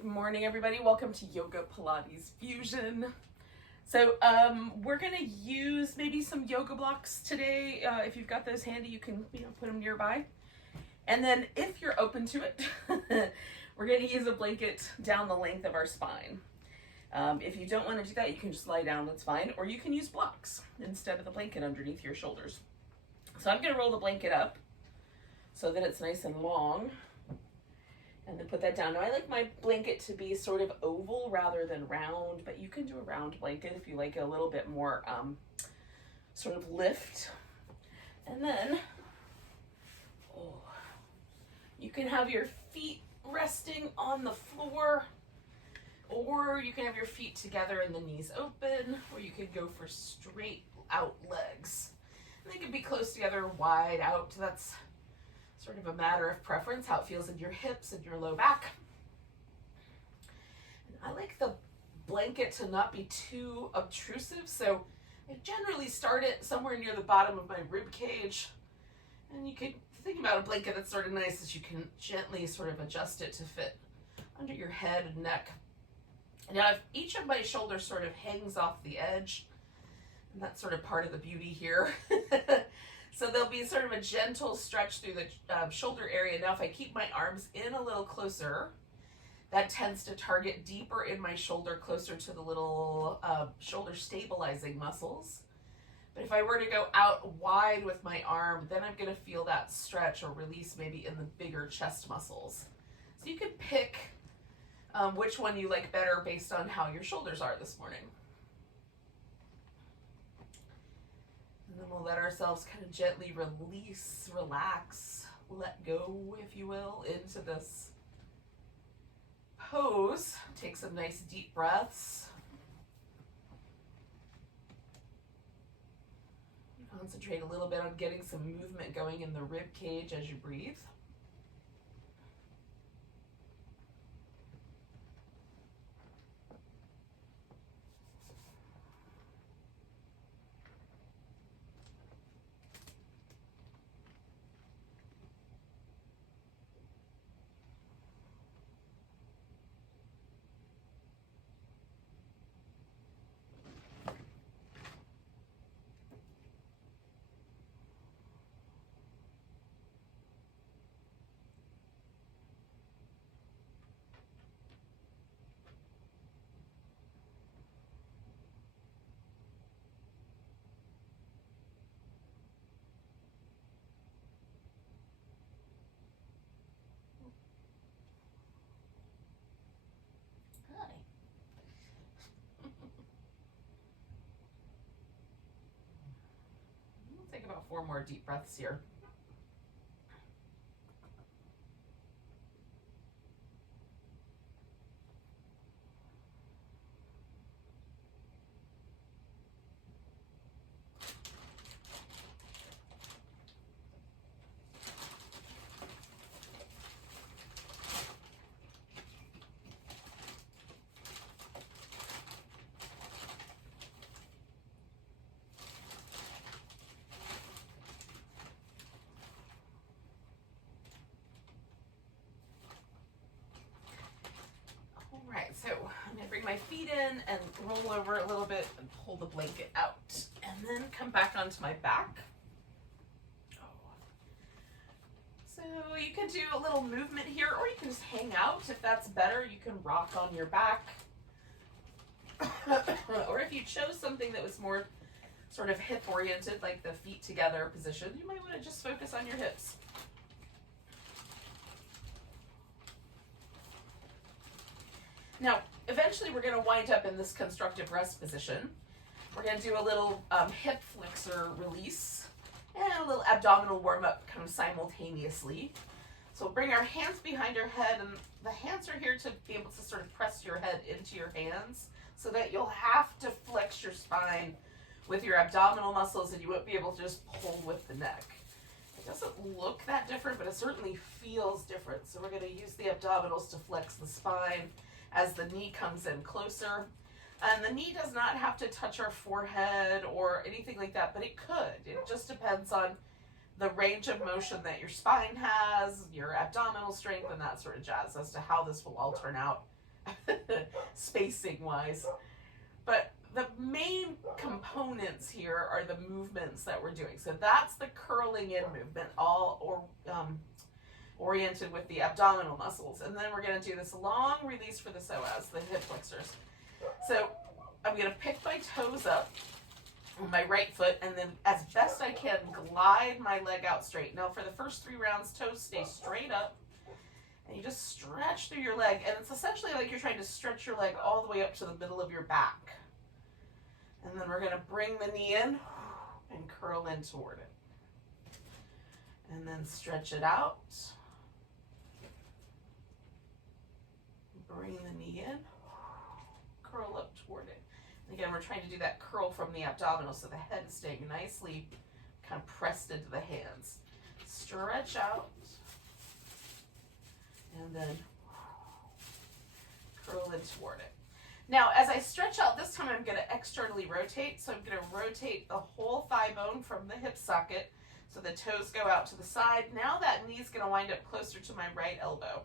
Good morning, everybody. Welcome to Yoga Pilates Fusion. So we're going to use maybe some yoga blocks today. If you've got those handy, you can put them nearby. And then if you're open to it, we're going to use a blanket down the length of our spine. If you don't want to do that, you can just lie down, that's fine. Or you can use blocks instead of the blanket underneath your shoulders. So I'm going to roll the blanket up so that it's nice and long. And then put that down. Now I like my blanket to be sort of oval rather than round, but you can do a round blanket if you like it a little bit more sort of lift. And then you can have your feet resting on the floor, or you can have your feet together and the knees open, or you could go for straight out legs. And they can be close together, wide out. That's sort of a matter of preference, how it feels in your hips and your low back. And I like the blanket to not be too obtrusive, so I generally start it somewhere near the bottom of my rib cage. And you can think about a blanket that's sort of nice, as you can gently sort of adjust it to fit under your head and neck. Now, if each of my shoulders sort of hangs off the edge, and that's sort of part of the beauty here. So there'll be sort of a gentle stretch through the shoulder area. Now, if I keep my arms in a little closer, that tends to target deeper in my shoulder, closer to the little shoulder stabilizing muscles. But if I were to go out wide with my arm, then I'm going to feel that stretch or release maybe in the bigger chest muscles. So you can pick which one you like better based on how your shoulders are this morning. And then we'll let ourselves kind of gently release, relax, let go, if you will, into this pose. Take some nice deep breaths. Concentrate a little bit on getting some movement going in the rib cage as you breathe. Take about 4 more deep breaths here. Alright, so I'm going to bring my feet in and roll over a little bit and pull the blanket out. And then come back onto my back. So you can do a little movement here, or you can just hang out if that's better. You can rock on your back. Or if you chose something that was more sort of hip oriented, like the feet together position, you might want to just focus on your hips. Now, eventually we're going to wind up in this constructive rest position. We're going to do a little hip flexor release and a little abdominal warm-up kind of simultaneously. So we'll bring our hands behind our head, and the hands are here to be able to sort of press your head into your hands so that you'll have to flex your spine with your abdominal muscles, and you won't be able to just pull with the neck. It doesn't look that different, but it certainly feels different. So we're going to use the abdominals to flex the spine as the knee comes in closer. And the knee does not have to touch our forehead or anything like that, but it could. It just depends on the range of motion that your spine has, your abdominal strength, and that sort of jazz as to how this will all turn out spacing wise. But the main components here are the movements that we're doing. So that's the curling in movement, oriented with the abdominal muscles. And then we're going to do this long release for the psoas, the hip flexors. So I'm going to pick my toes up on my right foot, and then as best I can glide my leg out straight. Now for the first 3 rounds, toes stay straight up, and you just stretch through your leg, and it's essentially like you're trying to stretch your leg all the way up to the middle of your back. And then we're going to bring the knee in and curl in toward it. And then stretch it out. Bring the knee in, curl up toward it. And again, we're trying to do that curl from the abdominal so the head is staying nicely kind of pressed into the hands. Stretch out, and then curl in toward it. Now, as I stretch out, this time I'm going to externally rotate. So I'm going to rotate the whole thigh bone from the hip socket so the toes go out to the side. Now that knee's going to wind up closer to my right elbow.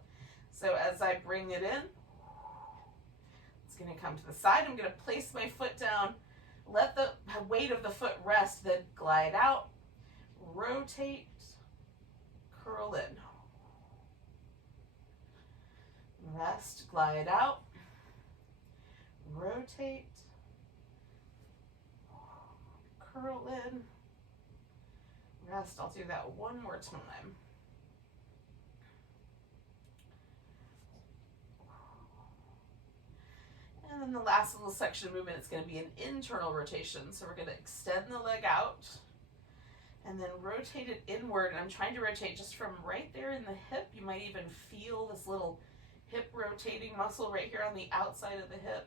So as I bring it in, it's going to come to the side. I'm going to place my foot down, let the weight of the foot rest, then glide out, rotate, curl in. Rest, glide out, rotate, curl in, rest. I'll do that one more time. And then the last little section of movement is going to be an internal rotation. So we're going to extend the leg out and then rotate it inward. And I'm trying to rotate just from right there in the hip. You might even feel this little hip rotating muscle right here on the outside of the hip.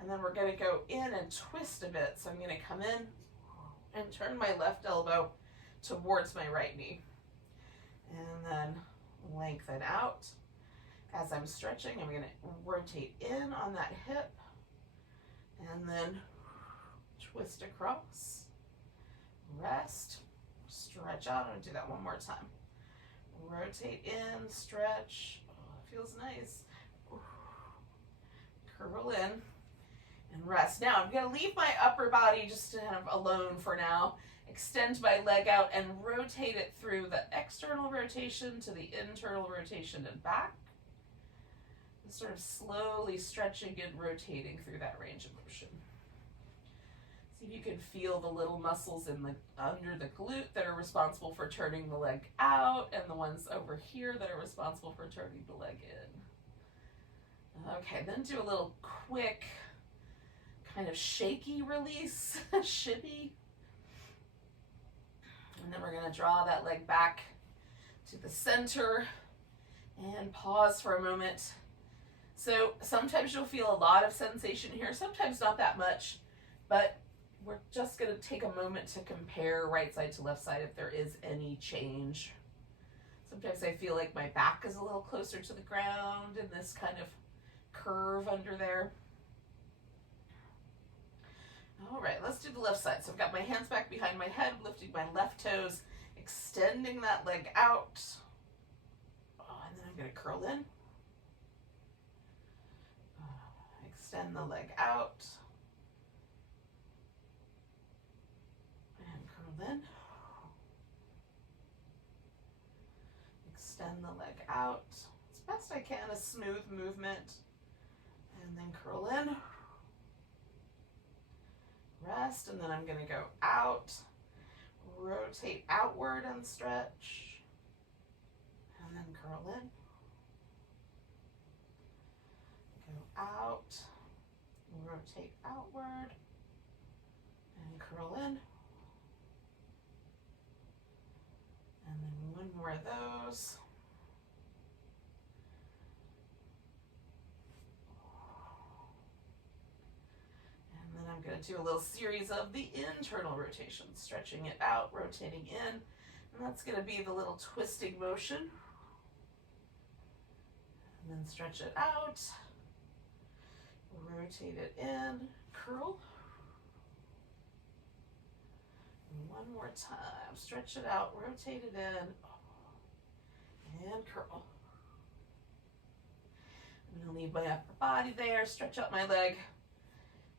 And then we're going to go in and twist a bit. So I'm going to come in and turn my left elbow towards my right knee. And then lengthen out. As I'm stretching, I'm going to rotate in on that hip and then twist across, rest, stretch out. I'm going to do that one more time. Rotate in, stretch. Oh, it feels nice. Curl in and rest. Now I'm going to leave my upper body just kind of alone for now. Extend my leg out and rotate it through the external rotation to the internal rotation and back. Sort of slowly stretching and rotating through that range of motion. See if you can feel the little muscles under the glute that are responsible for turning the leg out, and the ones over here that are responsible for turning the leg in. Okay, then do a little quick kind of shaky release, shimmy. And then we're going to draw that leg back to the center and pause for a moment. So sometimes you'll feel a lot of sensation here, sometimes not that much, but we're just going to take a moment to compare right side to left side if there is any change. Sometimes I feel like my back is a little closer to the ground in this kind of curve under there. All right, let's do the left side. So I've got my hands back behind my head, lifting my left toes, extending that leg out. And then I'm going to curl in. Extend the leg out and curl in. Extend the leg out as best I can, a smooth movement, and then curl in. Rest, and then I'm going to go out, rotate outward and stretch, and then curl in. Go out. Rotate outward and curl in. And then one more of those. And then I'm going to do a little series of the internal rotation, stretching it out, rotating in. And that's going to be the little twisting motion. And then stretch it out. Rotate it in, curl. And one more time, stretch it out, rotate it in, and curl. I'm going to need my upper body there, stretch out my leg.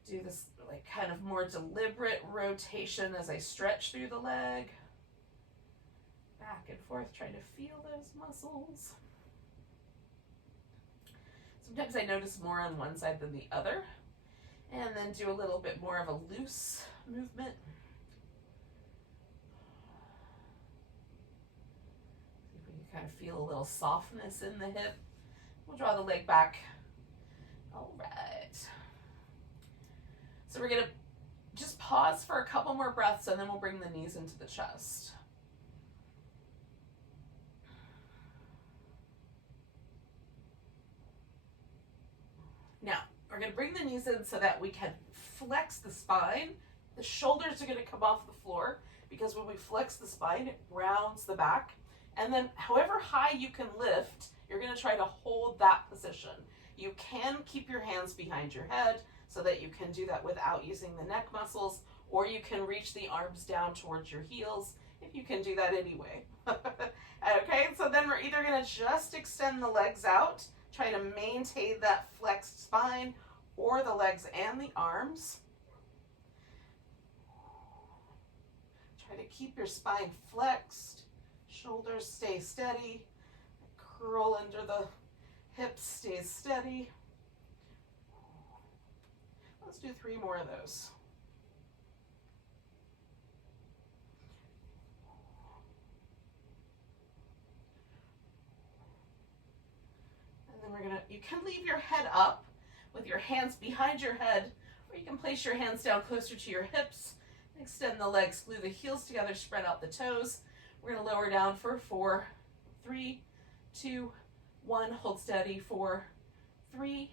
Do this like kind of more deliberate rotation as I stretch through the leg. Back and forth, trying to feel those muscles. Sometimes I notice more on one side than the other. And then do a little bit more of a loose movement. See if we can kind of feel a little softness in the hip. We'll draw the leg back. All right. So we're going to just pause for a couple more breaths and then we'll bring the knees into the chest. Now, we're going to bring the knees in so that we can flex the spine. The shoulders are going to come off the floor because when we flex the spine, it rounds the back. And then however high you can lift, you're going to try to hold that position. You can keep your hands behind your head so that you can do that without using the neck muscles, or you can reach the arms down towards your heels if you can do that anyway. Okay, so then we're either going to just extend the legs out, try to maintain that flexed spine, or the legs and the arms. Try to keep your spine flexed, shoulders stay steady, curl under the hips stays steady. Let's do 3 more of those. And then we're gonna, you can leave your head up with your hands behind your head, or you can place your hands down closer to your hips, extend the legs, glue the heels together, spread out the toes. We're gonna lower down for 4, 3, 2, 1, hold steady, 4, 3,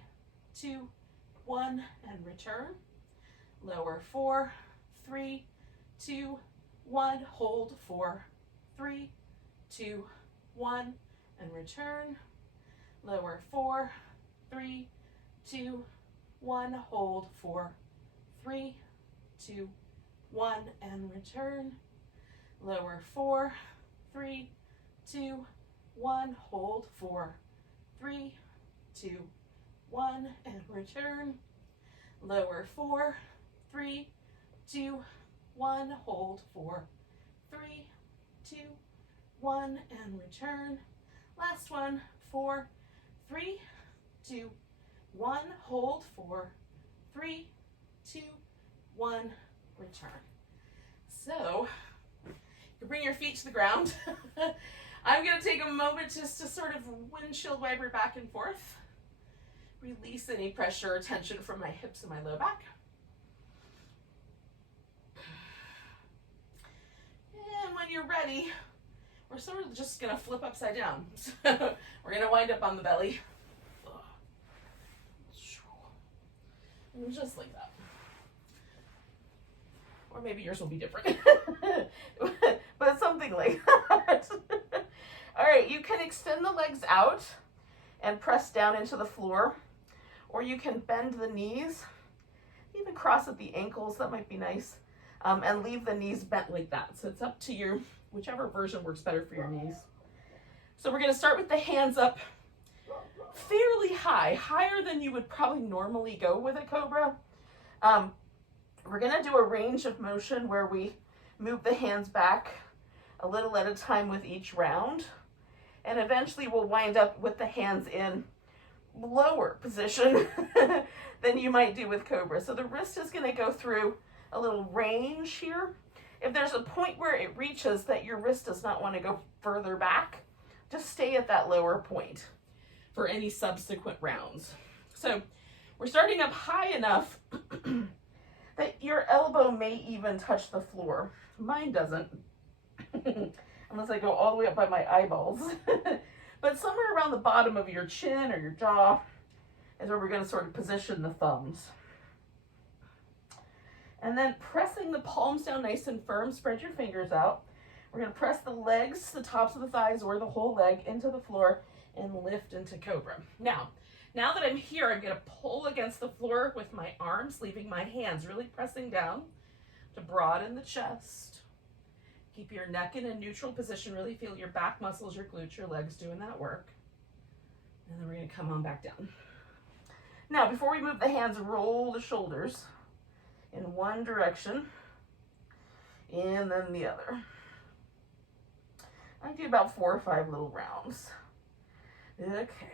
2, 1, and return. Lower, 4, 3, 2, 1, hold, 4, 3, 2, 1, and return. Lower, 4, 3, 2, 1, hold, 4, 3, 2, 1, and return. Lower, 4, 3, 2, 1, hold, 4, 3, 2, 1, and return. Lower, 4, 3, 2, 1, hold, 4, 3, 2, 1, and return. Last one, 4, 3, 2, 1, hold, 4, 3, 2, 1, return. So, you can bring your feet to the ground. I'm going to take a moment just to sort of windshield wiper back and forth. Release any pressure or tension from my hips and my low back. And when you're ready, we're sort of just going to flip upside down. So we're going to wind up on the belly. And just like that. Or maybe yours will be different. But something like that. All right, you can extend the legs out and press down into the floor, or you can bend the knees, even cross at the ankles, that might be nice, and leave the knees bent like that. So it's up to you, whichever version works better for your knees. So we're going to start with the hands up fairly high, higher than you would probably normally go with a Cobra. We're going to do a range of motion where we move the hands back a little at a time with each round. And eventually we'll wind up with the hands in lower position than you might do with Cobra. So the wrist is going to go through a little range here. If there's a point where it reaches that your wrist does not want to go further back, just stay at that lower point for any subsequent rounds. So we're starting up high enough that your elbow may even touch the floor. Mine doesn't, unless I go all the way up by my eyeballs. But somewhere around the bottom of your chin or your jaw is where we're going to sort of position the thumbs. And then pressing the palms down nice and firm, spread your fingers out. We're going to press the legs, the tops of the thighs, or the whole leg into the floor and lift into Cobra. Now that I'm here, I'm going to pull against the floor with my arms, leaving my hands really pressing down to broaden the chest. Keep your neck in a neutral position. Really feel your back muscles, your glutes, your legs doing that work. And then we're going to come on back down. Now, before we move the hands, roll the shoulders in one direction and then the other. I do about 4 or 5 little rounds. Okay,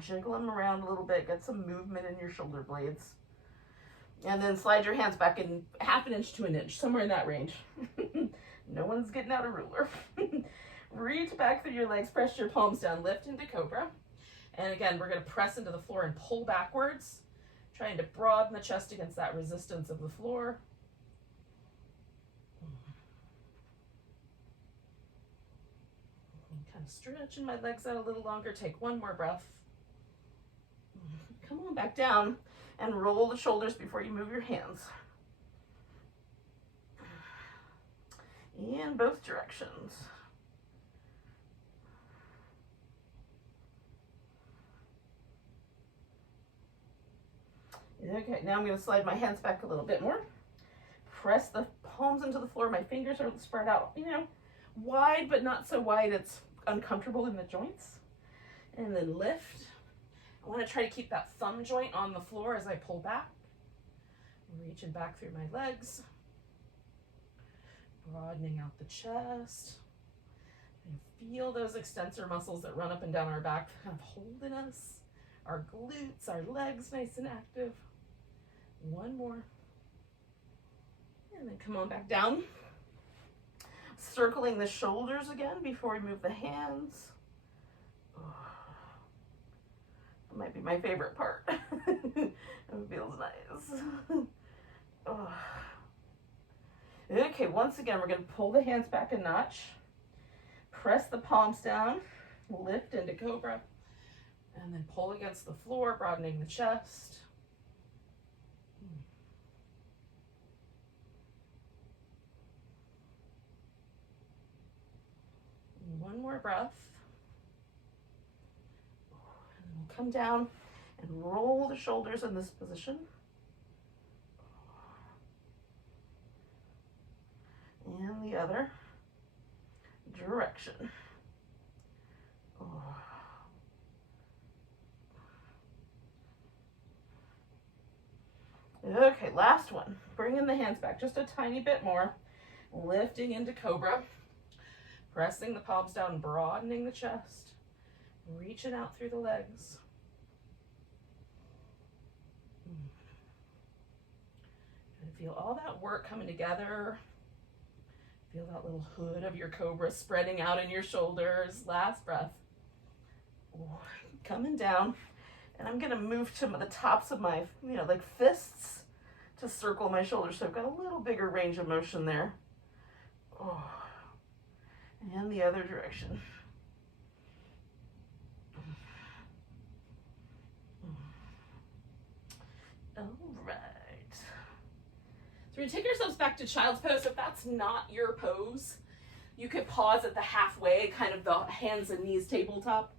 jiggle them around a little bit, get some movement in your shoulder blades. And then slide your hands back in 1/2 inch to 1 inch, somewhere in that range. No one's getting out a ruler. Reach back through your legs, press your palms down, lift into Cobra. And again, we're gonna press into the floor and pull backwards, trying to broaden the chest against that resistance of the floor. Kind of stretching my legs out a little longer. Take one more breath. Come on back down and roll the shoulders before you move your hands. In both directions. Okay, now I'm going to slide my hands back a little bit more. Press the palms into the floor. My fingers are spread out, wide, but not so wide it's uncomfortable in the joints. And then lift. I want to try to keep that thumb joint on the floor as I pull back. Reaching back through my legs. Broadening out the chest. And feel those extensor muscles that run up and down our back, kind of holding us. Our glutes, our legs nice and active. One more. And then come on back down. Circling the shoulders again before we move the hands. That might be my favorite part. It feels nice. Okay, once again, we're going to pull the hands back a notch. Press the palms down. Lift into Cobra. And then pull against the floor, broadening the chest. And one more breath. And then we'll come down and roll the shoulders in this position. And the other direction. Okay, last one. Bringing the hands back just a tiny bit more. Lifting into Cobra. Pressing the palms down, broadening the chest. Reaching out through the legs. And feel all that work coming together. Feel that little hood of your Cobra spreading out in your shoulders. Last breath. Coming down. And I'm going to move to the tops of my, like fists to circle my shoulders. So I've got a little bigger range of motion there. And the other direction. All right. So we take ourselves back to child's pose. If that's not your pose, you could pause at the halfway, kind of the hands and knees tabletop.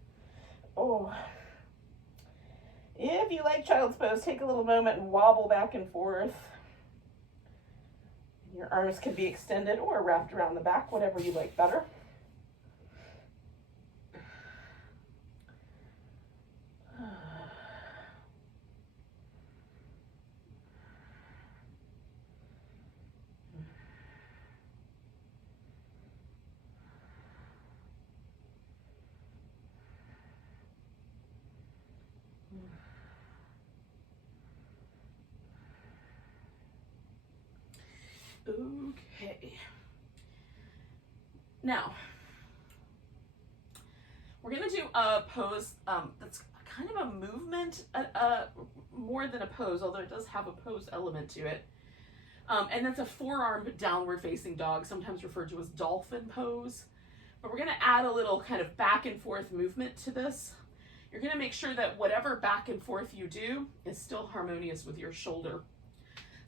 If you like child's pose, take a little moment and wobble back and forth. Your arms can be extended or wrapped around the back, whatever you like better. Okay. Now, we're going to do a pose that's kind of a movement, more than a pose, although it does have a pose element to it. And that's a forearm downward facing dog, sometimes referred to as dolphin pose. But we're going to add a little kind of back and forth movement to this. You're going to make sure that whatever back and forth you do is still harmonious with your shoulder.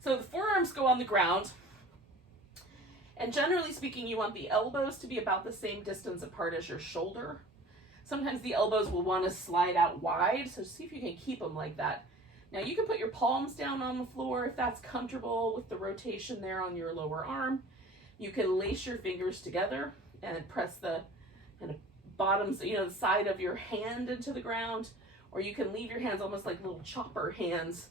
So the forearms go on the ground. And generally speaking, you want the elbows to be about the same distance apart as your shoulder. Sometimes the elbows will want to slide out wide, so see if you can keep them like that. Now you can put your palms down on the floor if that's comfortable with the rotation there on your lower arm. You can lace your fingers together and press the kind of bottoms, the side of your hand into the ground, or you can leave your hands almost like little chopper hands,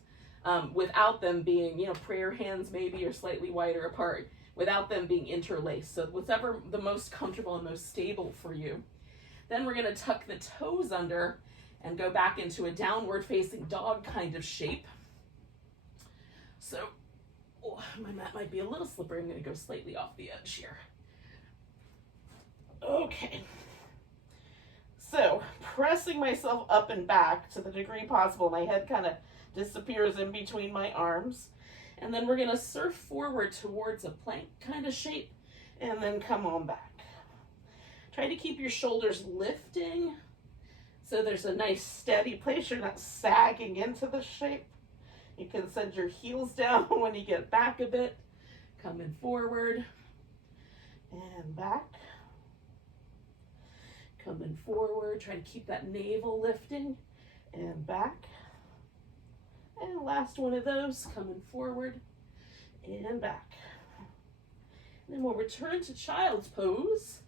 without them being, you know, prayer hands maybe, or slightly wider apart, without them being interlaced. So whatever the most comfortable and most stable for you. Then we're going to tuck the toes under and go back into a downward facing dog kind of shape. So, oh, my mat might be a little slippery. I'm going to go slightly off the edge here. Okay. So, pressing myself up and back to the degree possible. My head kind of disappears in between my arms. And then we're going to surf forward towards a plank kind of shape and then come on back. Try to keep your shoulders lifting so there's a nice steady place. You're not sagging into the shape. You can send your heels down when you get back a bit. Coming forward and back. Coming forward. Try to keep that navel lifting and back. And last one of those, coming forward and back. And then we'll return to child's pose,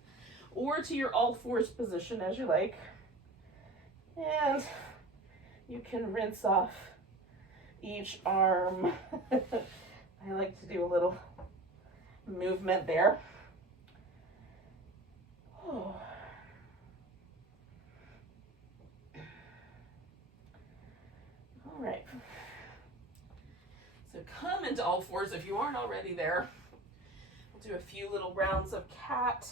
or to your all fours position as you like. And you can rinse off each arm. I like to do a little movement there. Oh. All right. So come into all fours if you aren't already there. We'll do a few little rounds of cat.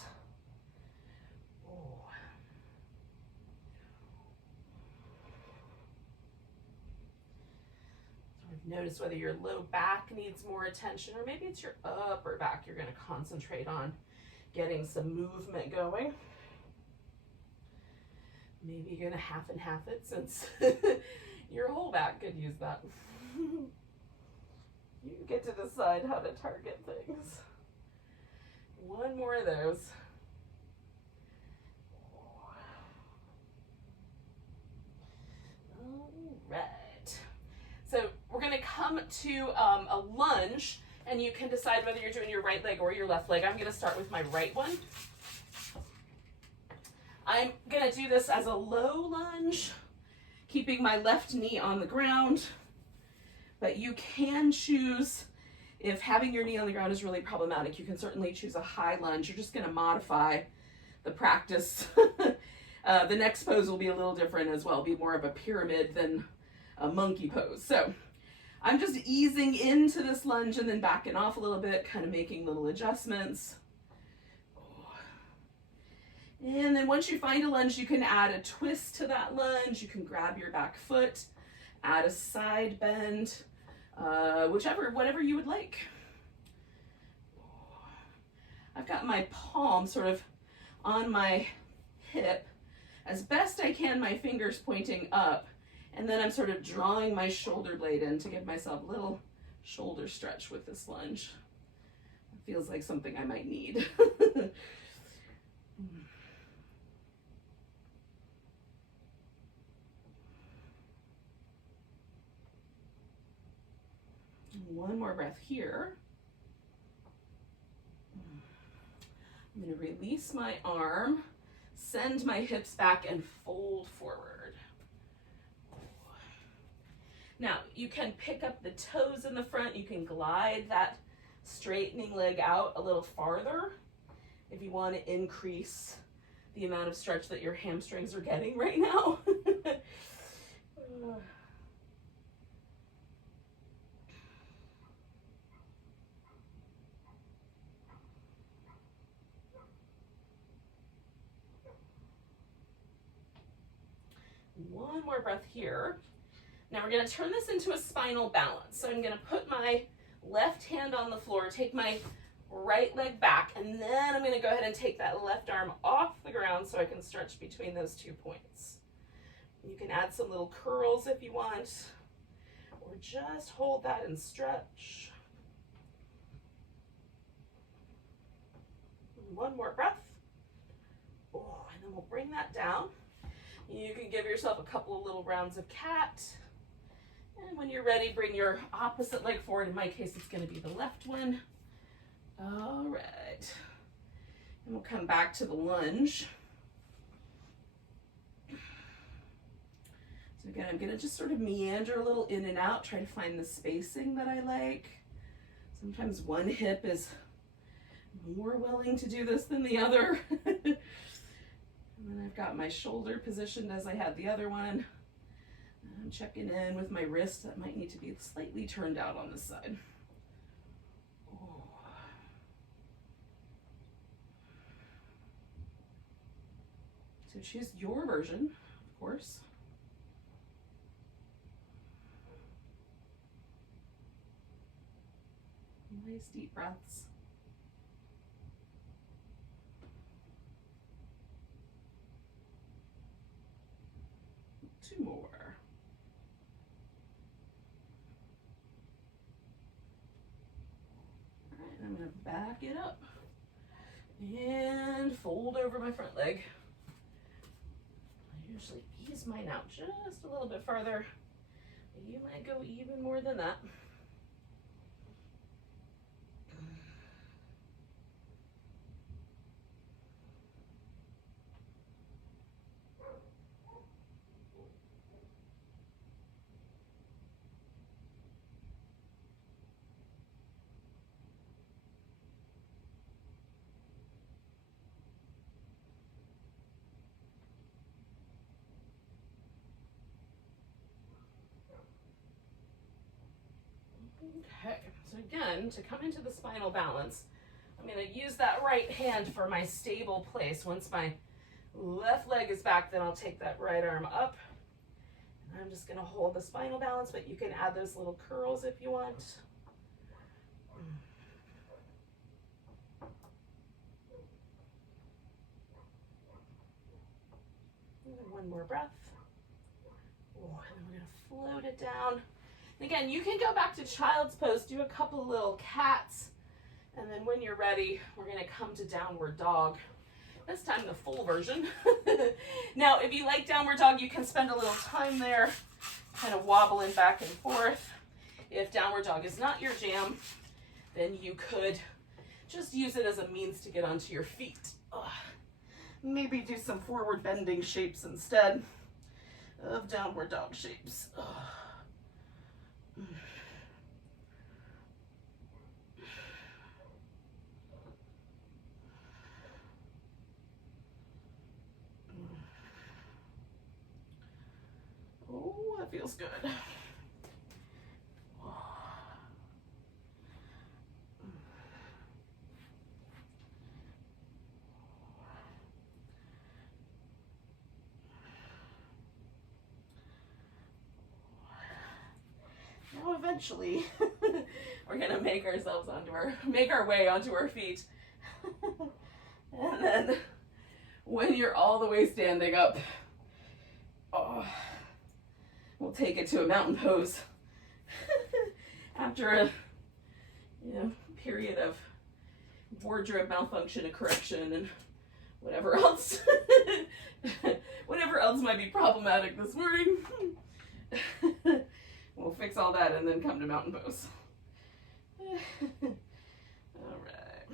Notice whether your low back needs more attention, or maybe it's your upper back you're going to concentrate on getting some movement going. Maybe you're going to half and half it, since your whole back could use that. You get to decide how to target things. One more of those. All right. So we're going to come to a lunge, and you can decide whether you're doing your right leg or your left leg. I'm going to start with my right one. I'm going to do this as a low lunge, keeping my left knee on the ground. But you can choose, if having your knee on the ground is really problematic, you can certainly choose a high lunge. You're just going to modify the practice. The next pose will be a little different as well, be more of a pyramid than a monkey pose. So I'm just easing into this lunge and then backing off a little bit, kind of making little adjustments. And then once you find a lunge, you can add a twist to that lunge. You can grab your back foot, add a side bend, whatever you would like. I've got my palm sort of on my hip. As best I can, my fingers pointing up. And then I'm sort of drawing my shoulder blade in to give myself a little shoulder stretch with this lunge. It feels like something I might need. One more breath here. I'm going to release my arm, send my hips back, and fold forward. Now, you can pick up the toes in the front. You can glide that straightening leg out a little farther if you want to increase the amount of stretch that your hamstrings are getting right now. One more breath here. Now we're going to turn this into a spinal balance. So I'm going to put my left hand on the floor, take my right leg back, and then I'm going to go ahead and take that left arm off the ground so I can stretch between those 2 points. You can add some little curls if you want, or just hold that and stretch. One more breath. Oh, and then we'll bring that down. You can give yourself a couple of little rounds of cat. And when you're ready, bring your opposite leg forward. In my case, it's going to be the left one. All right. And we'll come back to the lunge. So again, I'm gonna just sort of meander a little in and out, try to find the spacing that I like. Sometimes one hip is more willing to do this than the other. And then I've got my shoulder positioned as I had the other one. I'm checking in with my wrist that might need to be slightly turned out on this side. Oh. So choose your version, of course. Nice deep breaths. Two more. All right, I'm going to back it up and fold over my front leg. I usually ease mine out just a little bit farther. You might go even more than that. Okay, so again, to come into the spinal balance, I'm going to use that right hand for my stable place. Once my left leg is back, then I'll take that right arm up. And I'm just going to hold the spinal balance, but you can add those little curls if you want. And one more breath. Oh, and then we're going to float it down. Again, you can go back to child's pose, do a couple little cats, and then when you're ready, we're going to come to downward dog. This time the full version. Now, if you like downward dog, you can spend a little time there, kind of wobbling back and forth. If downward dog is not your jam, then you could just use it as a means to get onto your feet. Maybe do some forward bending shapes instead of downward dog shapes. Oh, that feels good. Now eventually we're gonna make our way onto our feet. And then when you're all the way standing up, we'll take it to a mountain pose. After a period of wardrobe malfunction and correction and whatever else might be problematic this morning. We'll fix all that and then come to mountain pose. All right.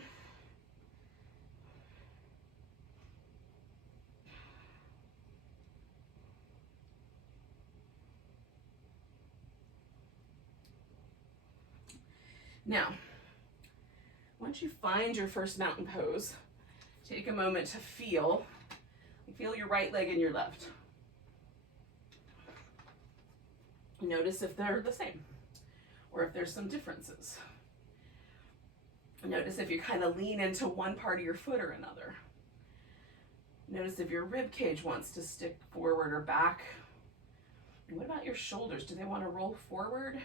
Now, once you find your first mountain pose, take a moment to feel your right leg and your left. Notice if they're the same or if there's some differences. Notice if you kind of lean into one part of your foot or another. Notice if your rib cage wants to stick forward or back. And what about your shoulders? Do they want to roll forward?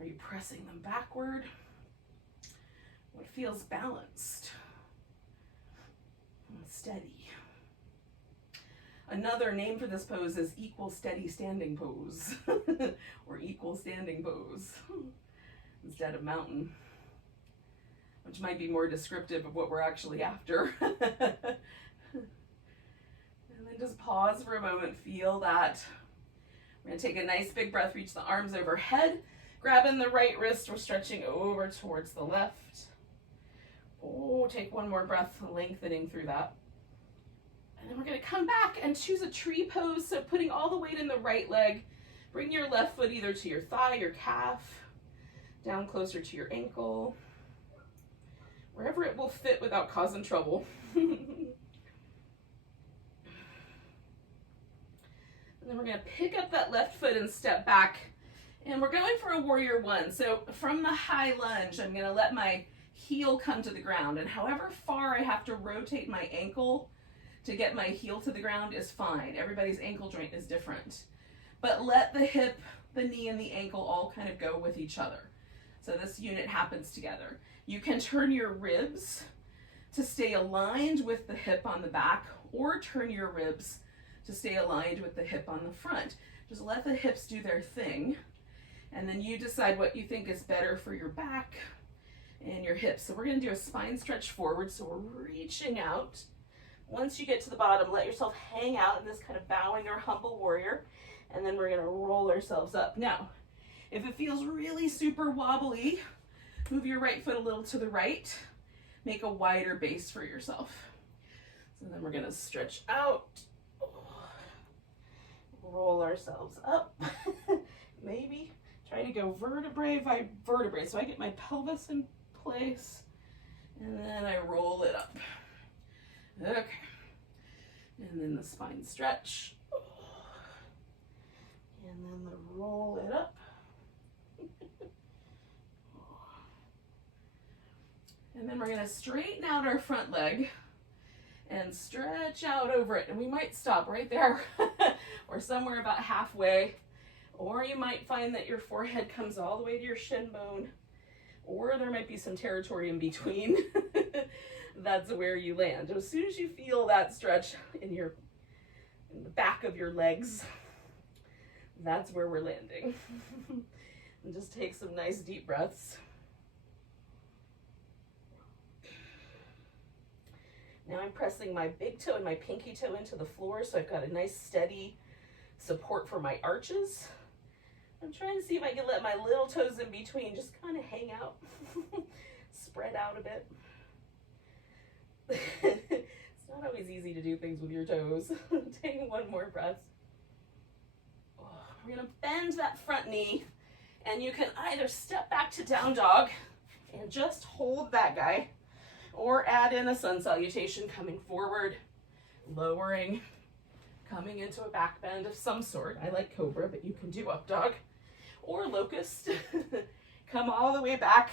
Are you pressing them backward? What feels balanced and steady? Another name for this pose is equal steady standing pose or equal standing pose instead of mountain, which might be more descriptive of what we're actually after. And then just pause for a moment, feel that. We're going to take a nice big breath, reach the arms overhead, grabbing the right wrist, we're stretching over towards the left. Oh, take one more breath, lengthening through that. And then we're gonna come back and choose a tree pose. So putting all the weight in the right leg, bring your left foot either to your thigh, your calf, down closer to your ankle, wherever it will fit without causing trouble. And then we're gonna pick up that left foot and step back. And we're going for a warrior one. So from the high lunge, I'm gonna let my heel come to the ground. And however far I have to rotate my ankle to get my heel to the ground is fine. Everybody's ankle joint is different. But let the hip, the knee, and the ankle all kind of go with each other. So this unit happens together. You can turn your ribs to stay aligned with the hip on the back, or turn your ribs to stay aligned with the hip on the front. Just let the hips do their thing, and then you decide what you think is better for your back and your hips. So we're gonna do a spine stretch forward, so we're reaching out. Once you get to the bottom, let yourself hang out in this kind of bowing or humble warrior, and then we're gonna roll ourselves up. Now, if it feels really super wobbly, move your right foot a little to the right, make a wider base for yourself. So then we're gonna stretch out, roll ourselves up, maybe try to go vertebrae by vertebrae. So I get my pelvis in place and then I roll it up. Okay. And then the spine stretch. And then the roll it up. And then we're going to straighten out our front leg and stretch out over it. And we might stop right there or somewhere about halfway. Or you might find that your forehead comes all the way to your shin bone. Or there might be some territory in between. That's where you land. As soon as you feel that stretch in the back of your legs, that's where we're landing. And just take some nice deep breaths. Now I'm pressing my big toe and my pinky toe into the floor, so I've got a nice steady support for my arches. I'm trying to see if I can let my little toes in between just kind of hang out, spread out a bit. It's not always easy to do things with your toes. Take one more breath. We're gonna bend that front knee, and you can either step back to down dog and just hold that guy, or add in a sun salutation, coming forward, lowering, coming into a back bend of some sort. I like Cobra, but you can do up dog or locust. Come all the way back,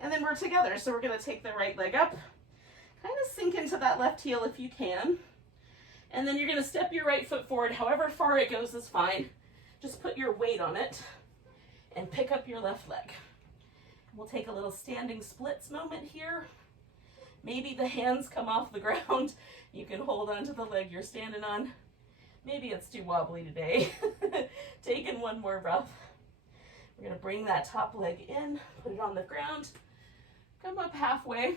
and then we're together. So we're gonna take the right leg up, kind of sink into that left heel if you can, and then you're gonna step your right foot forward. However far it goes is fine. Just put your weight on it and pick up your left leg. We'll take a little standing splits moment here. Maybe the hands come off the ground. You can hold onto the leg you're standing on. Maybe it's too wobbly today. Taking one more breath. We're gonna bring that top leg in, put it on the ground, come up halfway,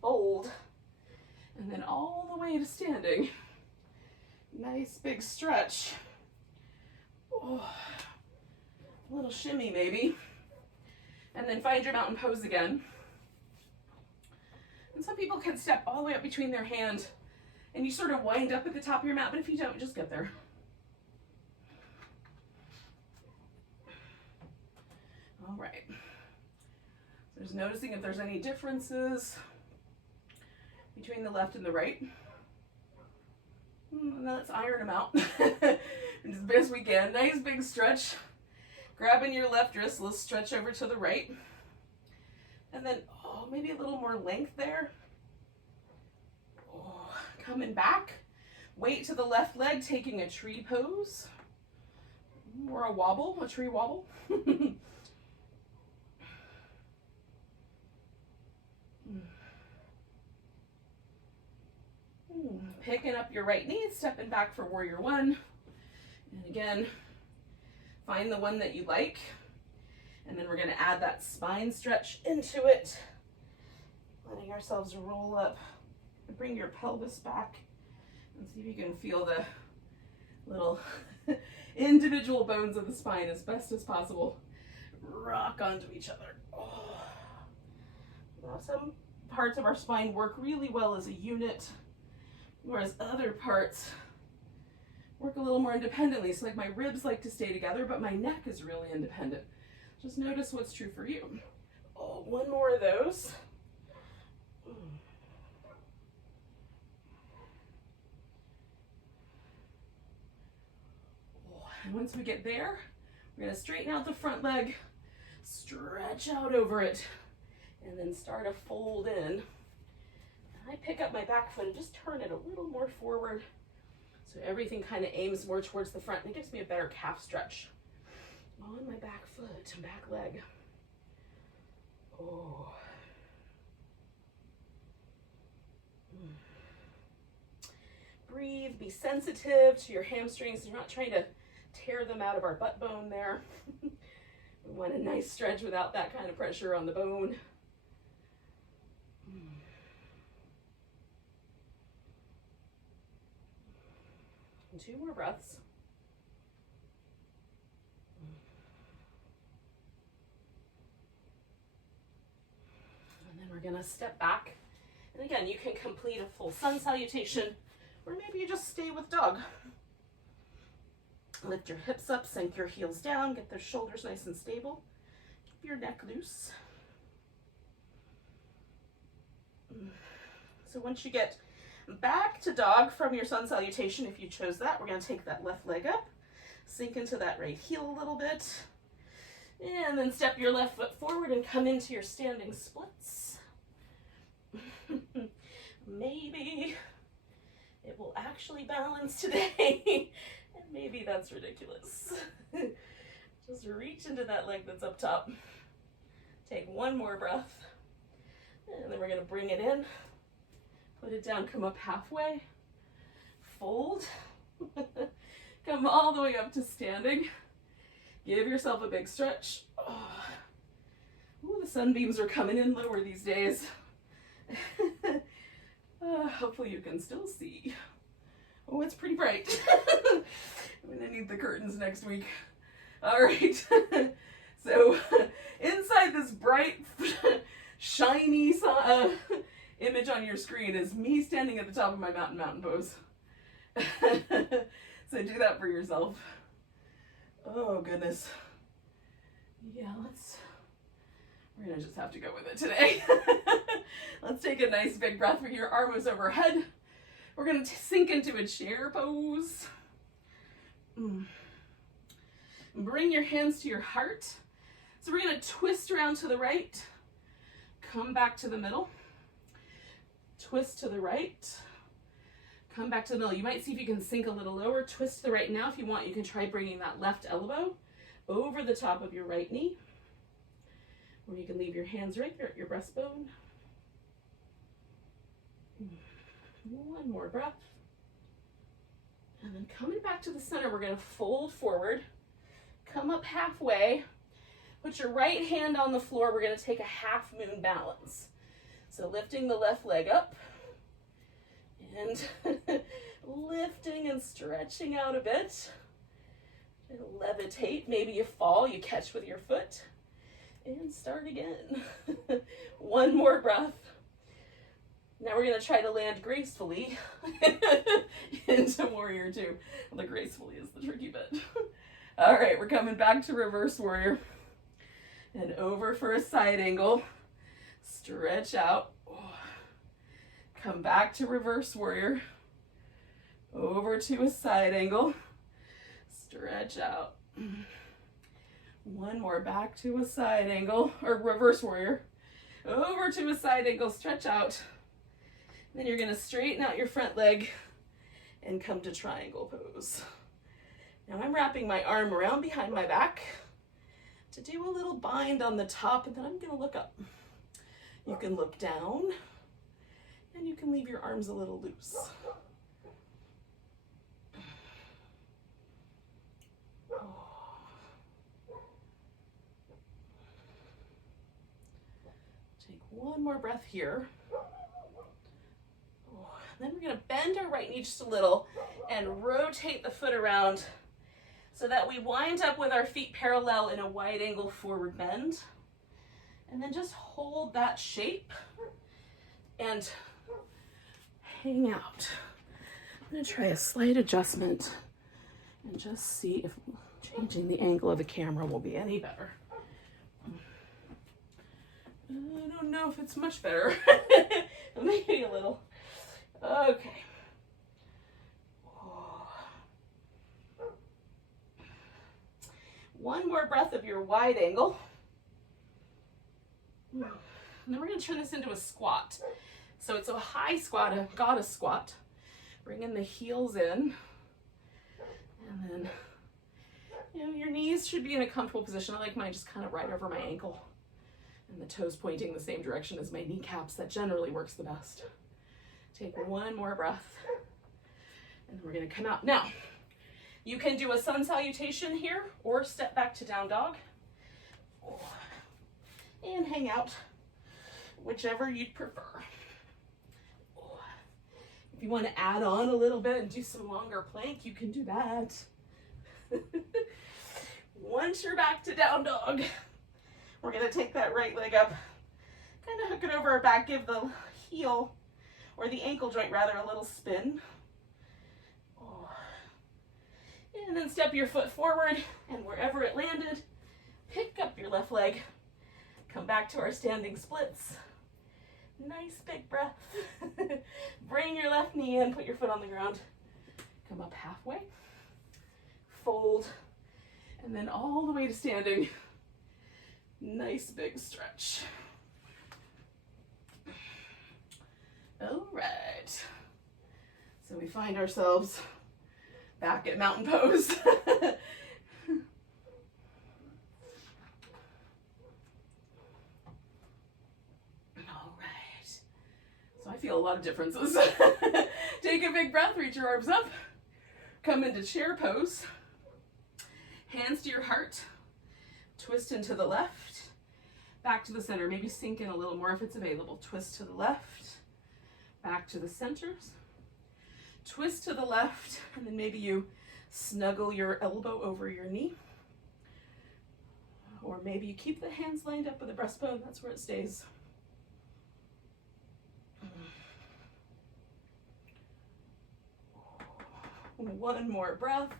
fold, and then all the way to standing. Nice big stretch. Oh, a little shimmy maybe. And then find your mountain pose again. And some people can step all the way up between their hand and you sort of wind up at the top of your mat, but if you don't, just get there. All right. So just noticing if there's any differences between the left and the right. And let's iron them out as best we can. Nice big stretch. Grabbing your left wrist, let's stretch over to the right. And then, maybe a little more length there. Coming back. Weight to the left leg, taking a tree pose. Or a wobble, a tree wobble. Picking up your right knee, stepping back for warrior one. And again, find the one that you like. And then we're going to add that spine stretch into it. Letting ourselves roll up. Bring your pelvis back. And see if you can feel the little individual bones of the spine as best as possible. Rock onto each other. Now some parts of our spine work really well as a unit. Whereas other parts work a little more independently. So like my ribs like to stay together, but my neck is really independent. Just notice what's true for you. Oh, one more of those. And once we get there, we're going to straighten out the front leg, stretch out over it, and then start to fold in. I pick up my back foot and just turn it a little more forward so everything kind of aims more towards the front, and it gives me a better calf stretch on my back foot and back leg. Oh. Breathe, be sensitive to your hamstrings. You're not trying to tear them out of our butt bone there. We want a nice stretch without that kind of pressure on the bone. And 2 more breaths. And then we're gonna step back. And again, you can complete a full sun salutation, or maybe you just stay with dog. Lift your hips up, sink your heels down, get those shoulders nice and stable. Keep your neck loose. So once you get back to dog from your sun salutation, if you chose that, we're going to take that left leg up, sink into that right heel a little bit, and then step your left foot forward and come into your standing splits. Maybe it will actually balance today. And maybe that's ridiculous. Just reach into that leg that's up top. Take 1 more breath. And then we're going to bring it in. Put it down, come up halfway. Fold. Come all the way up to standing. Give yourself a big stretch. Oh. Ooh, the sunbeams are coming in lower these days. Hopefully you can still see. Oh, it's pretty bright. I'm gonna need the curtains next week. All right. So inside this bright, shiny image on your screen is me standing at the top of my mountain pose. So do that for yourself. Oh goodness. Yeah, we're gonna just have to go with it today. Let's take a nice big breath with your arms overhead. We're going to sink into a chair pose. Bring your hands to your heart. So we're going to twist around to the right. Come back to the middle. Twist to the right. Come back to the middle. You might see if you can sink a little lower. Twist to the right. Now, if you want, you can try bringing that left elbow over the top of your right knee. Or you can leave your hands right there at your breastbone. 1 more breath. And then coming back to the center, we're going to fold forward, come up halfway, put your right hand on the floor. We're going to take a half moon balance. So lifting the left leg up and lifting and stretching out a bit. And levitate. Maybe you fall, you catch with your foot, and start again. 1 more breath. Now we're going to try to land gracefully into Warrior 2. The gracefully is the tricky bit. All right, we're coming back to Reverse Warrior. And over for a side angle. Stretch out. Come back to Reverse Warrior. Over to a side angle. Stretch out. 1 more, back to a side angle, or Reverse Warrior. Over to a side angle, stretch out. Then you're going to straighten out your front leg and come to triangle pose. Now I'm wrapping my arm around behind my back to do a little bind on the top, and then I'm going to look up. You can look down, and you can leave your arms a little loose. Take 1 more breath here. Then we're going to bend our right knee just a little and rotate the foot around so that we wind up with our feet parallel in a wide angle forward bend. And then just hold that shape and hang out. I'm going to try a slight adjustment and just see if changing the angle of the camera will be any better. I don't know if it's much better. Maybe a little. Okay. One more breath of your wide angle. And then we're going to turn this into a squat. So it's a high squat, a goddess squat. Bringing the heels in. And then, your knees should be in a comfortable position. I like mine just kind of right over my ankle. And the toes pointing the same direction as my kneecaps. That generally works the best. Take one more breath. And we're going to come out. Now, you can do a sun salutation here or step back to down dog. And hang out, whichever you'd prefer. If you want to add on a little bit and do some longer plank, you can do that. Once you're back to down dog, we're going to take that right leg up, kind of hook it over our back, give the heel, or the ankle joint rather, a little spin. And then step your foot forward, and wherever it landed, pick up your left leg. Come back to our standing splits. Nice big breath. Bring your left knee in, put your foot on the ground. Come up halfway. Fold. And then all the way to standing. Nice big stretch. All right. So we find ourselves back at mountain pose. I feel a lot of differences. Take a big breath, reach your arms up, come into chair pose, hands to your heart, twist into the left, back to the center, maybe sink in a little more if it's available, twist to the left, back to the center, twist to the left, and then maybe you snuggle your elbow over your knee, or maybe you keep the hands lined up with the breastbone, that's where it stays. One more breath.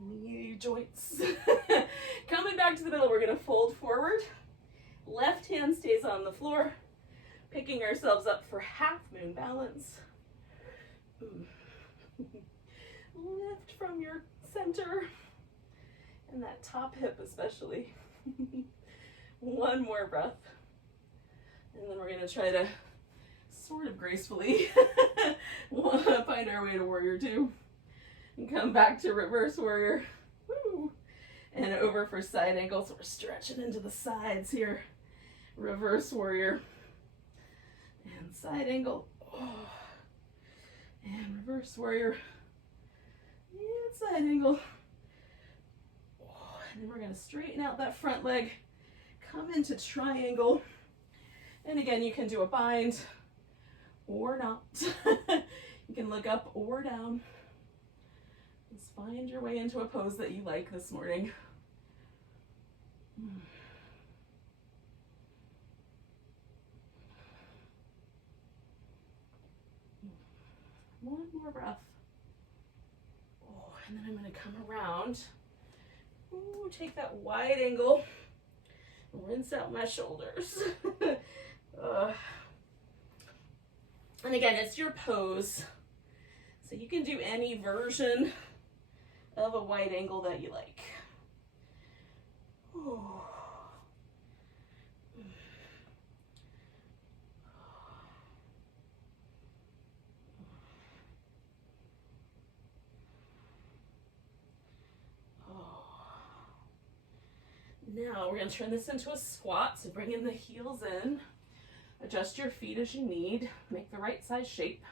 Knee joints. Coming back to the middle, we're going to fold forward. Left hand stays on the floor. Picking ourselves up for half moon balance. Lift from your center. And that top hip especially. One more breath. And then we're going to try to sort of gracefully find our way to warrior two. And come back to reverse warrior. Woo. And over for side angle. So we're stretching into the sides here. Reverse warrior. And side angle. Oh. And reverse warrior. And side angle. Oh. And then we're going to straighten out that front leg. Come into triangle. And again, you can do a bind or not. You can look up or down. Just find your way into a pose that you like this morning. One more breath. Oh, and then I'm going to come around. Ooh, take that wide angle. Rinse out my shoulders. And again, it's your pose. So you can do any version of a wide angle that you like. Ooh. Now we're going to turn this into a squat, so bring in the heels in, adjust your feet as you need, make the right size shape.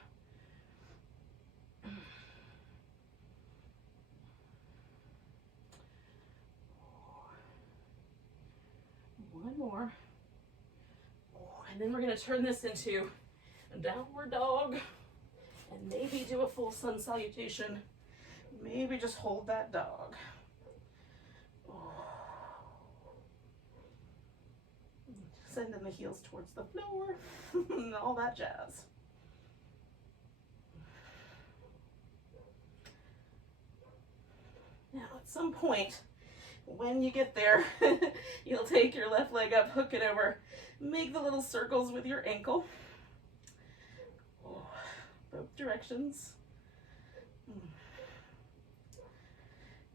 One more. And then we're going to turn this into a downward dog, and maybe do a full sun salutation. Maybe just hold that dog. Sending the heels towards the floor, and all that jazz. some point when you get there, you'll take your left leg up, hook it over, make the little circles with your ankle. Oh, both directions.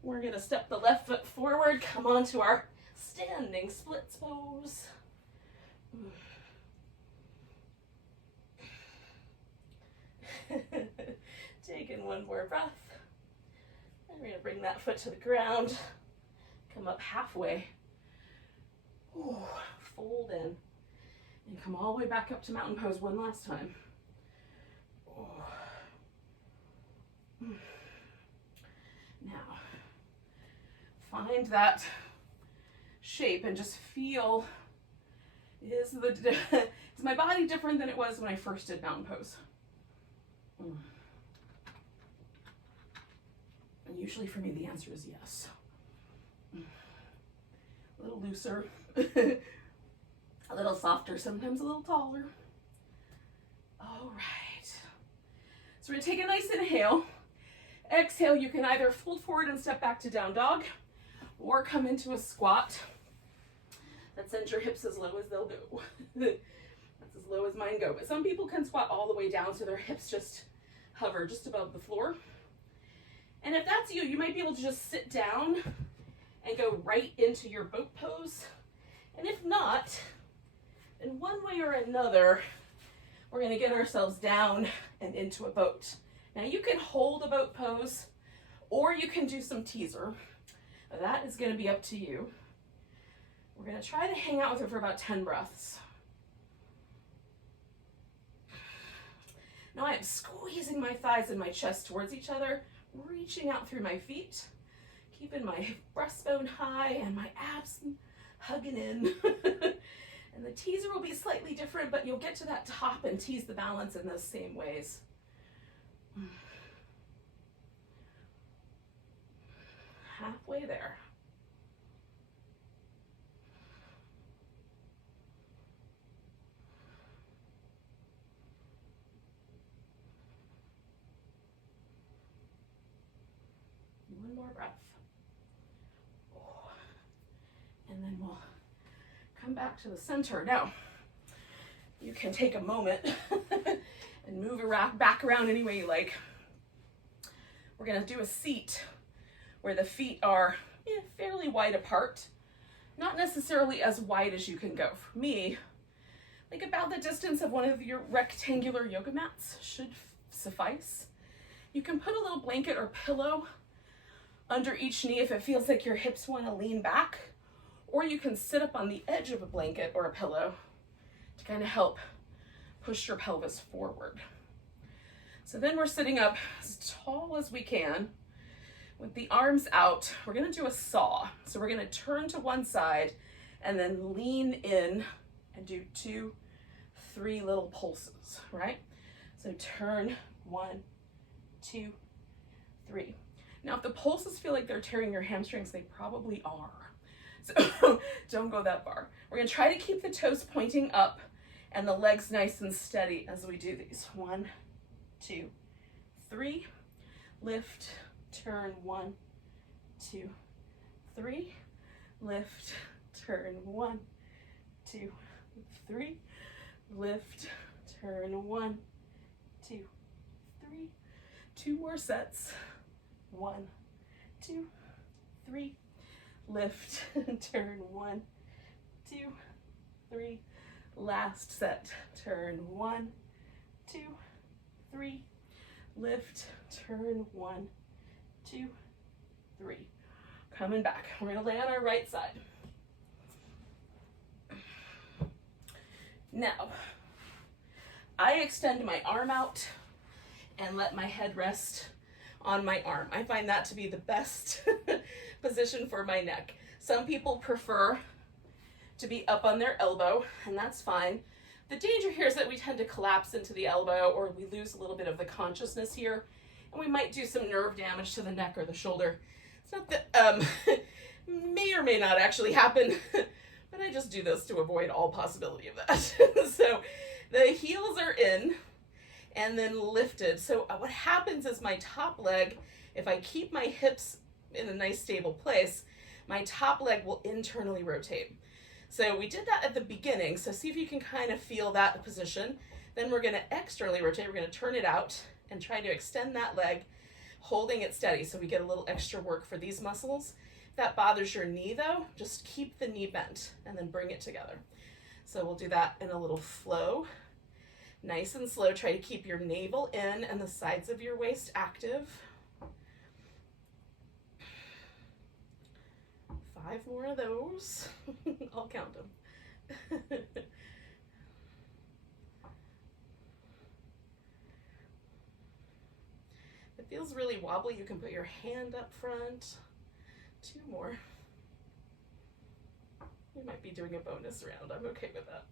We're gonna step the left foot forward, come onto our standing splits pose. Taking one more breath. And we're gonna bring that foot to the ground. Come up halfway. Ooh, fold in. And come all the way back up to mountain pose one last time. Oh. Now, find that shape and just feel, is my body different than it was when I first did mountain pose? And usually for me the answer is yes. A little looser, a little softer, sometimes a little taller. All right. So we're gonna take a nice inhale. Exhale, you can either fold forward and step back to down dog, or come into a squat that sends your hips as low as they'll go. That's as low as mine go. But some people can squat all the way down so their hips just hover just above the floor. And if that's you, you might be able to just sit down and go right into your boat pose. And if not, in one way or another, we're gonna get ourselves down and into a boat. Now you can hold a boat pose, or you can do some teaser. That is gonna be up to you. We're gonna try to hang out with it for about 10 breaths. Now I am squeezing my thighs and my chest towards each other, reaching out through my feet, keeping my breastbone high and my abs hugging in. And the teaser will be slightly different, but you'll get to that top and tease the balance in those same ways. Halfway there. One more breath. Oh. And then we'll come back to the center. Now, you can take a moment and move back around any way you like. We're gonna do a seat where the feet are fairly wide apart, not necessarily as wide as you can go. For me, like about the distance of one of your rectangular yoga mats should suffice. You can put a little blanket or pillow under each knee if it feels like your hips want to lean back, or you can sit up on the edge of a blanket or a pillow to kind of help push your pelvis forward. So then we're sitting up as tall as we can with the arms out. We're gonna do a saw. So we're gonna turn to one side and then lean in and do 2, 3 little pulses, right? So turn 1, 2, 3. Now if the pulses feel like they're tearing your hamstrings, they probably are. So don't go that far. We're gonna try to keep the toes pointing up and the legs nice and steady as we do these. 1, 2, 3, lift, turn, 1, 2, 3, lift, turn, 1, 2, 3, lift, turn, 1, 2, 3, 2 more sets, 1, 2, 3, lift, turn, 1, 2, 3, last set, turn, 1, 2, 3, lift, turn, 1, 2, 3. Coming back. We're gonna lay on our right side. Now, I extend my arm out and let my head rest on my arm. I find that to be the best position for my neck. Some people prefer to be up on their elbow, and that's fine. The danger here is that we tend to collapse into the elbow, or we lose a little bit of the consciousness here, and we might do some nerve damage to the neck or the shoulder. It's not that, may or may not actually happen, but I just do this to avoid all possibility of that. So the heels are in and then lifted. So what happens is my top leg, if I keep my hips in a nice stable place, my top leg will internally rotate. So we did that at the beginning. So see if you can kind of feel that position. Then we're going to externally rotate. We're going to turn it out and try to extend that leg, holding it steady so we get a little extra work for these muscles. If that bothers your knee though, just keep the knee bent and then bring it together. So we'll do that in a little flow. Nice and slow. Try to keep your navel in and the sides of your waist active. 5 more of those. I'll count them. It feels really wobbly. You can put your hand up front. 2 more. We might be doing a bonus round. I'm okay with that.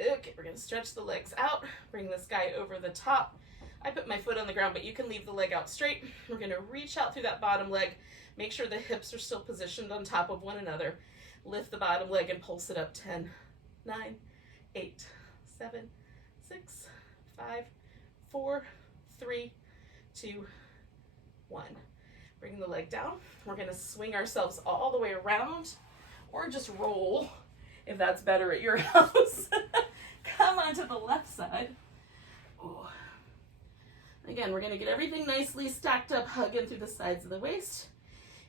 Okay, we're gonna stretch the legs out. Bring this guy over the top. I put my foot on the ground, but you can leave the leg out straight. We're gonna reach out through that bottom leg. Make sure the hips are still positioned on top of one another. Lift the bottom leg and pulse it up. 10, 9, 8, 7, 6, 5, 4, 3, 2, 1. Bring the leg down. We're gonna swing ourselves all the way around, or just roll if that's better at your house. Come onto the left side. Ooh. Again, we're gonna get everything nicely stacked up, hugging through the sides of the waist,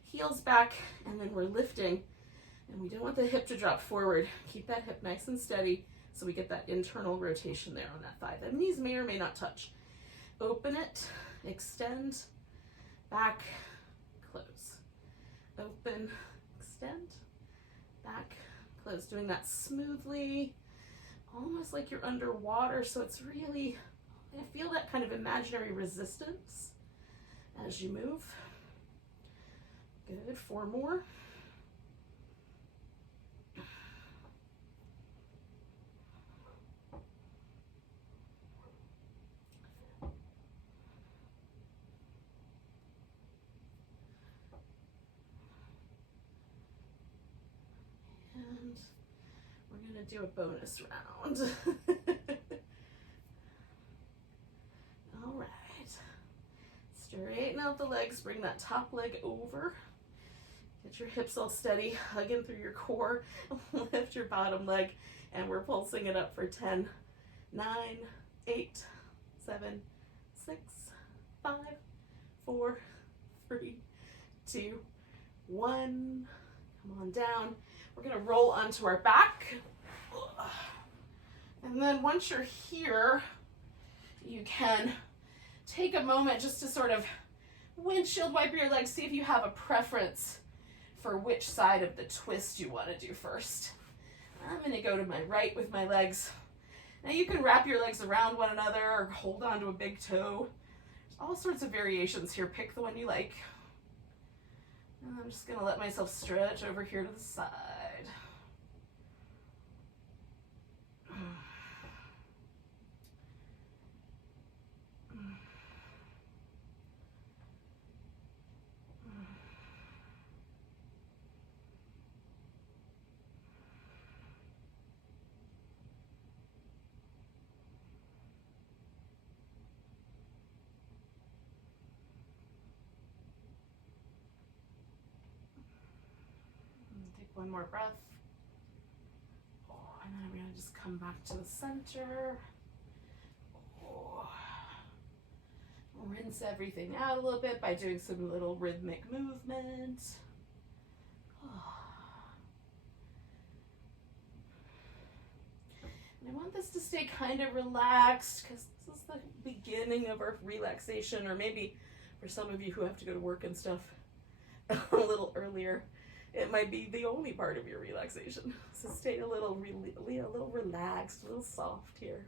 heels back, and then we're lifting. And we don't want the hip to drop forward. Keep that hip nice and steady so we get that internal rotation there on that thigh. The knees may or may not touch. Open it, extend, back, close. Open, extend, back, close. Doing that smoothly, almost like you're underwater, so it's really, I feel that kind of imaginary resistance as you move. Good, 4 more. And we're gonna do a bonus round. All right. Straighten out the legs, bring that top leg over. Get your hips all steady, hugging through your core. Lift your bottom leg, and we're pulsing it up for 10, 9, 8, 7, 6, 5, 4, 3, 2, 1. Come on down. We're gonna roll onto our back. And then once you're here, you can take a moment just to sort of windshield wipe your legs. See if you have a preference for which side of the twist you want to do first. I'm going to go to my right with my legs. Now you can wrap your legs around one another or hold on to a big toe. There's all sorts of variations here. Pick the one you like. And I'm just going to let myself stretch over here to the side. Take one more breath. Oh, and then I'm going to just come back to the center. Oh. Rinse everything out a little bit by doing some little rhythmic movement. Oh. And I want this to stay kind of relaxed because this is the beginning of our relaxation, or maybe for some of you who have to go to work and stuff a little earlier, it might be the only part of your relaxation. So stay a little relaxed, a little soft here.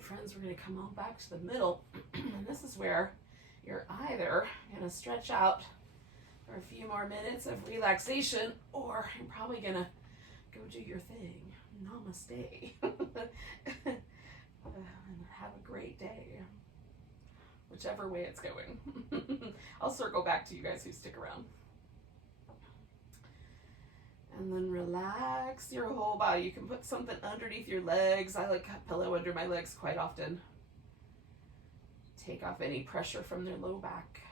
right, friends, we're going to come on back to the middle. And this is where you're either going to stretch out for a few more minutes of relaxation, or you're probably going to go do your thing. Namaste. And have a great day. Whichever way it's going. I'll circle back to you guys who stick around. And then relax your whole body. You can put something underneath your legs. I like a pillow under my legs quite often. Take off any pressure from their low back.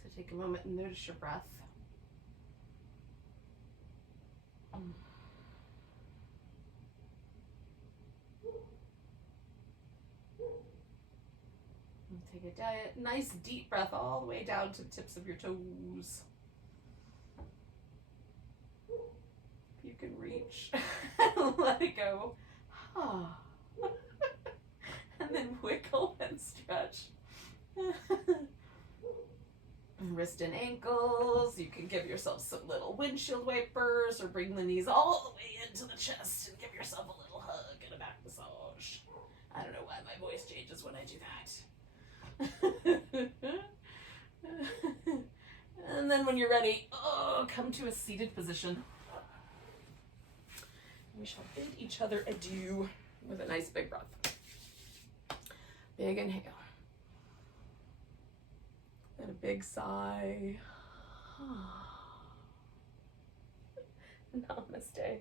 So take a moment and notice your breath. And take a nice deep breath all the way down to the tips of your toes. If you can reach, let it go. And then wiggle and stretch. Wrist and ankles. You can give yourself some little windshield wipers, or bring the knees all the way into the chest and give yourself a little hug and a back massage. I don't know why my voice changes when I do that. And then when you're ready, come to a seated position. We shall bid each other adieu with a nice big breath. Big inhale. And a big sigh. Namaste.